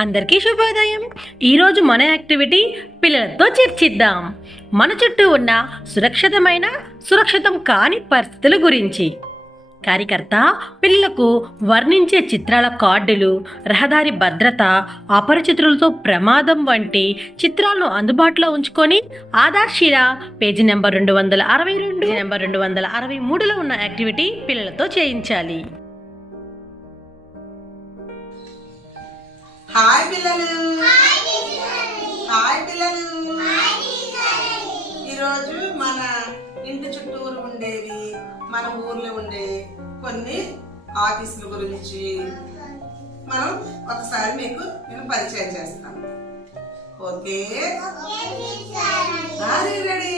అందరికీ శుభోదయం. ఈరోజు మన యాక్టివిటీ పిల్లలతో చర్చిద్దాం. మన చుట్టూ ఉన్న సురక్షితం కాని పరిస్థితుల గురించి. కార్యకర్త పిల్లలకు వర్ణించే చిత్రాల కార్డులు, రహదారి భద్రత, అపరిచితులతో ప్రమాదం వంటి చిత్రాలను అందుబాటులో ఉంచుకొని ఆధార్శీల పేజీ నెంబర్ 262, నెంబర్ 263లో ఉన్న యాక్టివిటీ పిల్లలతో చేయించాలి. హాయ్ పిల్లలు, హాయ్ పిల్లలు. ఈరోజు మన ఇంటి చుట్టూరు ఉండేవి, మన ఊర్లో ఉండే కొన్ని ఆఫీసుల గురించి మనం ఒకసారి నేను పరిచయం చేస్తాను. Okay, ready?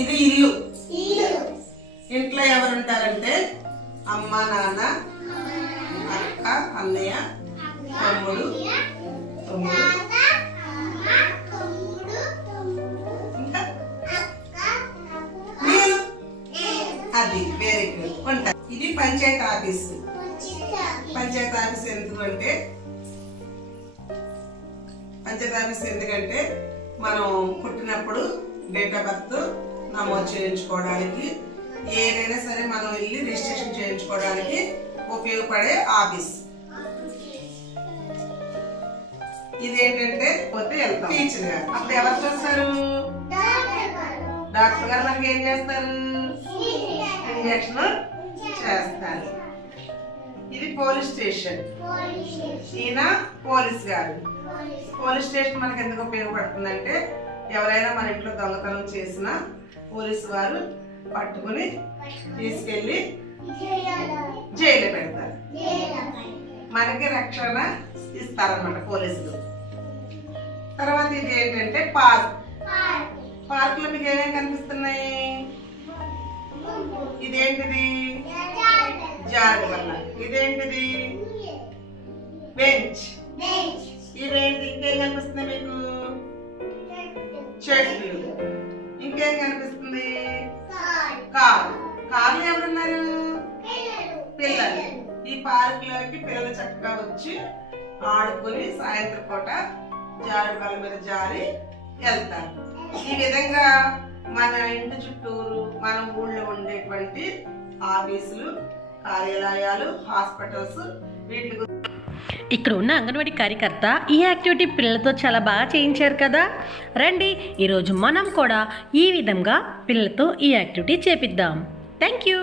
ఇది ఇల్లు. ఇంట్లో ఎవరుంటారంటే అమ్మ, నాన్న, అక్క, అన్నయ్య, తమ్ముడు, ఇంకా నేను. అది వెరీ గుడ్. ఉంటా. ఇది పంచాయతీ ఆఫీసు. పంచాయతీ ఆఫీస్ ఎందుకంటే మనం పుట్టినప్పుడు డేట్ ఆఫ్ బర్త్ నమోదు చేయించుకోవడానికి, ఏదైనా సరే మనం వెళ్ళి రిజిస్ట్రేషన్ చేయించుకోవడానికి ఉపయోగపడే ఆఫీస్. ఇదేంటంటే పోతే వెళ్తాం టీచర్ గారు. అప్పుడు ఎవరు చూస్తారు? డాక్టర్ గారు మనకి ఏం చేస్తారు? ఇంజక్షన్ చేస్తారు. ఇది పోలీస్ స్టేషన్. ఈయన పోలీస్ గారు. పోలీస్ స్టేషన్ మనకి ఎందుకు ఉపయోగపడుతుందంటే ఎవరైనా మన ఇంట్లో దొంగతనం చేసినా పోలీసు వారు పట్టుకుని తీసుకెళ్లి జైలు పెడతారు. మనకి రక్షణ ఇస్తారన్నమాట పోలీసులు. తర్వాత ఇది ఏంటంటే పార్క్. పార్క్ లో మీకు ఏమేమి కనిపిస్తున్నాయి? ఇదేంటిది? జారుబల్ల. ఇదేంటిది? బెంచ్. ఇవేంటి? ఇంకేం కనిపిస్తుంది మీకు? చెట్లు. ఇంకేం కనిపిస్తుంది? కార్లు. ఎవరున్నారు? పిల్లలు. ఈ పార్క్ లోకి పిల్లలు చక్కగా వచ్చి ఆడుకుని సాయంత్రం పూట జారుబల్ల మీద జారి వెళ్తారు. ఈ విధంగా మన ఇంటి చుట్టూరు, మన ఊళ్ళో ఉండేటువంటి ఆఫీసులు, కార్యాలయాలు, హాస్పిటల్స్, వీటి ఇక్కడ ఉన్న అంగన్వాడీ కార్యకర్త ఈ యాక్టివిటీ పిల్లలతో చాలా బాగా చేయించారు కదా. రండి, ఈరోజు మనం కూడా ఈ విధంగా పిల్లలతో ఈ యాక్టివిటీ చేపిద్దాం. Thank you.